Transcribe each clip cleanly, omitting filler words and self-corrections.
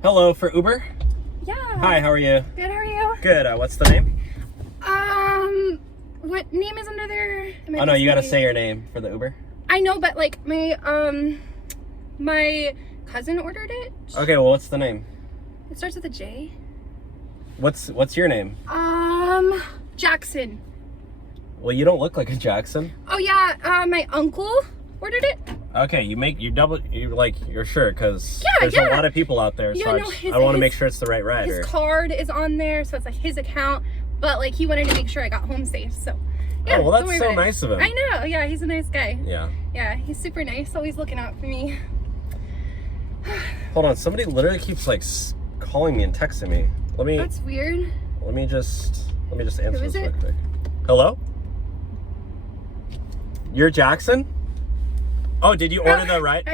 Hello, for Uber? Yeah. Hi, how are you? Good, how are you? Good, what's the name? What name is under there? Oh no, you gotta say your name for the Uber. I know, but like my cousin ordered it. Okay, well what's the name? It starts with a J. What's your name? Jackson. Well, you don't look like a Jackson. Oh yeah, my uncle ordered it. Okay, you're sure, because Yeah, there's a lot of people out there, so Yeah, I want to make sure it's the right rider. His card is on there, so it's like his account, but like he wanted to make sure I got home safe, so yeah. Oh, well, that's so nice of him. I know, yeah, he's a nice guy. Yeah. Yeah, he's super nice, always looking out for me. Hold on, somebody literally keeps like calling me and texting me. That's weird. Let me just answer this real quick. Hello? You're Jackson? Oh, did you order the ride?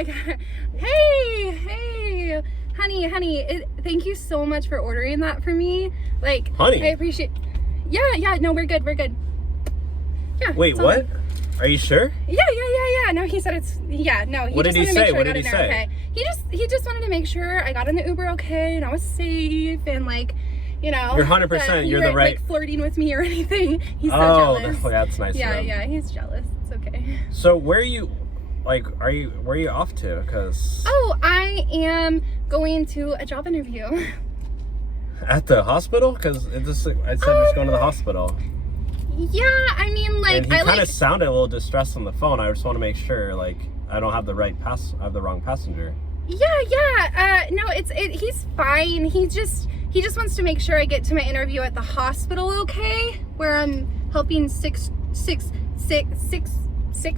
Hey, honey, thank you so much for ordering that for me. Like, honey, I appreciate. Yeah, no, we're good. Yeah. Wait, what? Are you sure? Yeah. No, he said it's. Yeah, no. What did he say? What did he say? Okay. He just wanted to make sure I got in the Uber okay and I was safe and like, you know. You're 100%. You're the right. Like flirting with me or anything. He's so jealous. Oh, that's nice. Yeah, he's jealous. It's okay. So where are you? Like, where are you off to? Because I am going to a job interview. At the hospital? Because I said just going to the hospital. Yeah, I mean, like, and he kind of sounded a little distressed on the phone. I just want to make sure, like, I don't have the wrong passenger. Yeah. No, he's fine. He just wants to make sure I get to my interview at the hospital, okay? Where I'm helping sick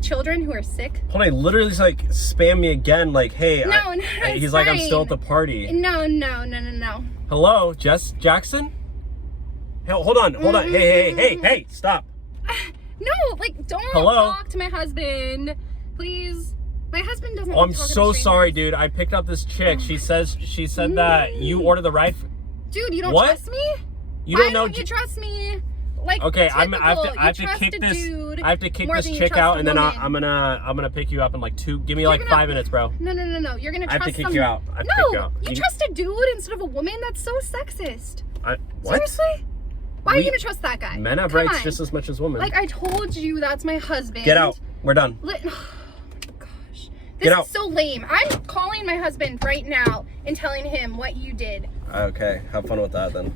children who are sick. Hold on, literally like spam me again, like, hey. No, he's like, I'm still at the party. No. Hello, Jackson? Hey, hold on. Hey, stop. No, like, don't talk to my husband, please. My husband doesn't. Oh, I'm so sorry, dude. I picked up this chick. She said that you ordered the ride. Dude, you don't trust me? You don't know. Why don't you trust me? Like, okay, I have to kick this chick out, and then I'm gonna pick you up in like give me like 5 minutes, bro. No. You're gonna trust. I have to kick you out. You trust a dude instead of a woman? That's so sexist. What? Seriously? Why are you gonna trust that guy? Men have rights just as much as women. Like, I told you, that's my husband. Get out. We're done. Oh my gosh. This is so lame. I'm calling my husband right now and telling him what you did. Okay, have fun with that then.